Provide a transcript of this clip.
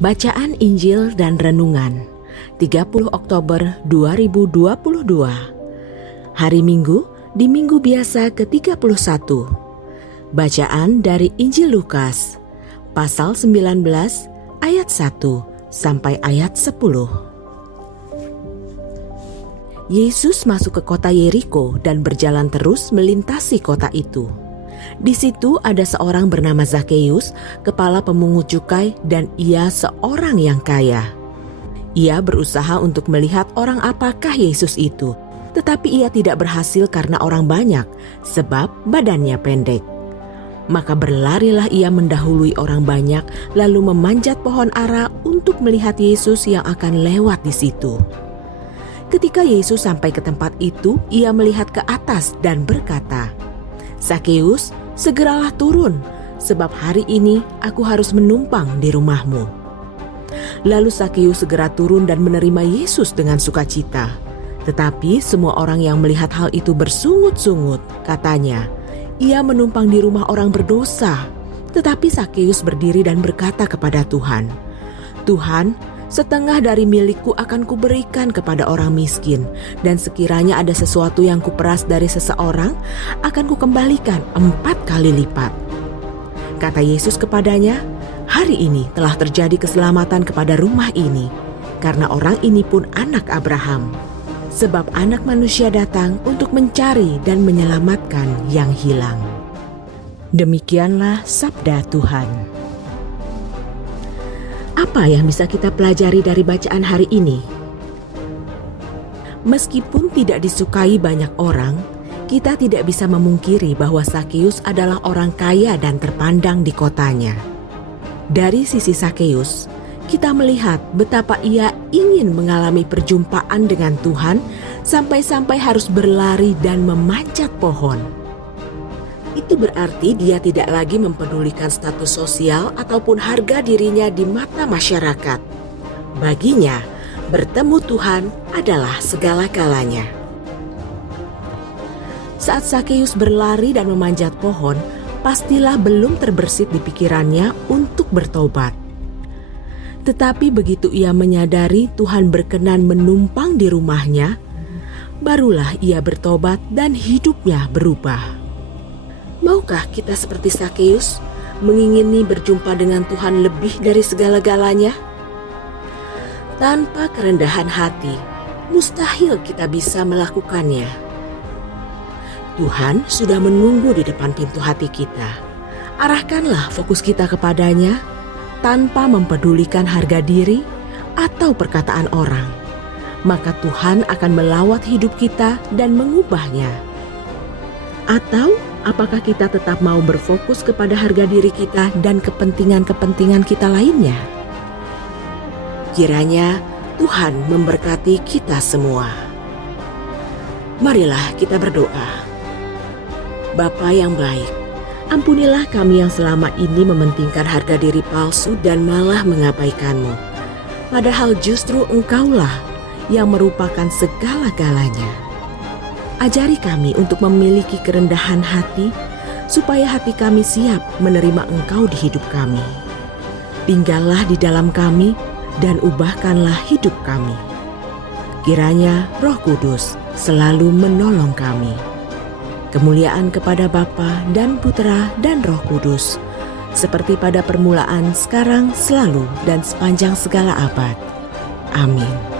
Bacaan Injil dan Renungan 30 Oktober 2022. Hari Minggu di Minggu Biasa ke-31. Bacaan dari Injil Lukas pasal 19 ayat 1 sampai ayat 10. Yesus masuk ke kota Yeriko dan berjalan terus melintasi kota itu. Di situ ada seorang bernama Zakheus, kepala pemungut cukai, dan ia seorang yang kaya. Ia berusaha untuk melihat orang apakah Yesus itu, tetapi ia tidak berhasil karena orang banyak, sebab badannya pendek. Maka berlarilah ia mendahului orang banyak, lalu memanjat pohon ara untuk melihat Yesus yang akan lewat di situ. Ketika Yesus sampai ke tempat itu, ia melihat ke atas dan berkata, "Zakheus, segeralah turun, sebab hari ini aku harus menumpang di rumahmu." Lalu Zakheus segera turun dan menerima Yesus dengan sukacita. Tetapi semua orang yang melihat hal itu bersungut-sungut, katanya, "Ia menumpang di rumah orang berdosa." Tetapi Zakheus berdiri dan berkata kepada Tuhan, "Tuhan, setengah dari milikku akan kuberikan kepada orang miskin, dan sekiranya ada sesuatu yang kuperas dari seseorang, akan kukembalikan 4 kali lipat." Kata Yesus kepadanya, "Hari ini telah terjadi keselamatan kepada rumah ini, karena orang ini pun anak Abraham. Sebab Anak Manusia datang untuk mencari dan menyelamatkan yang hilang." Demikianlah sabda Tuhan. Apa yang bisa kita pelajari dari bacaan hari ini? Meskipun tidak disukai banyak orang, kita tidak bisa memungkiri bahwa Zakheus adalah orang kaya dan terpandang di kotanya. Dari sisi Zakheus, kita melihat betapa ia ingin mengalami perjumpaan dengan Tuhan sampai-sampai harus berlari dan memanjat pohon. Itu berarti dia tidak lagi mempedulikan status sosial ataupun harga dirinya di mata masyarakat. Baginya, bertemu Tuhan adalah segala-galanya. Saat Zakheus berlari dan memanjat pohon, pastilah belum terbersit di pikirannya untuk bertobat. Tetapi begitu ia menyadari Tuhan berkenan menumpang di rumahnya, barulah ia bertobat dan hidupnya berubah. Maukah kita seperti Zakheus, mengingini berjumpa dengan Tuhan lebih dari segala-galanya? Tanpa kerendahan hati, mustahil kita bisa melakukannya. Tuhan sudah menunggu di depan pintu hati kita. Arahkanlah fokus kita kepadanya tanpa mempedulikan harga diri atau perkataan orang. Maka Tuhan akan melawat hidup kita dan mengubahnya. Atau apakah kita tetap mau berfokus kepada harga diri kita dan kepentingan-kepentingan kita lainnya? Kiranya Tuhan memberkati kita semua. Marilah kita berdoa. Bapa yang baik, ampunilah kami yang selama ini mementingkan harga diri palsu dan malah mengabaikanmu. Padahal justru Engkaulah yang merupakan segala-galanya. Ajari kami untuk memiliki kerendahan hati, supaya hati kami siap menerima Engkau di hidup kami. Tinggallah di dalam kami dan ubahkanlah hidup kami. Kiranya Roh Kudus selalu menolong kami. Kemuliaan kepada Bapa dan Putra dan Roh Kudus, seperti pada permulaan, sekarang, selalu, dan sepanjang segala abad. Amin.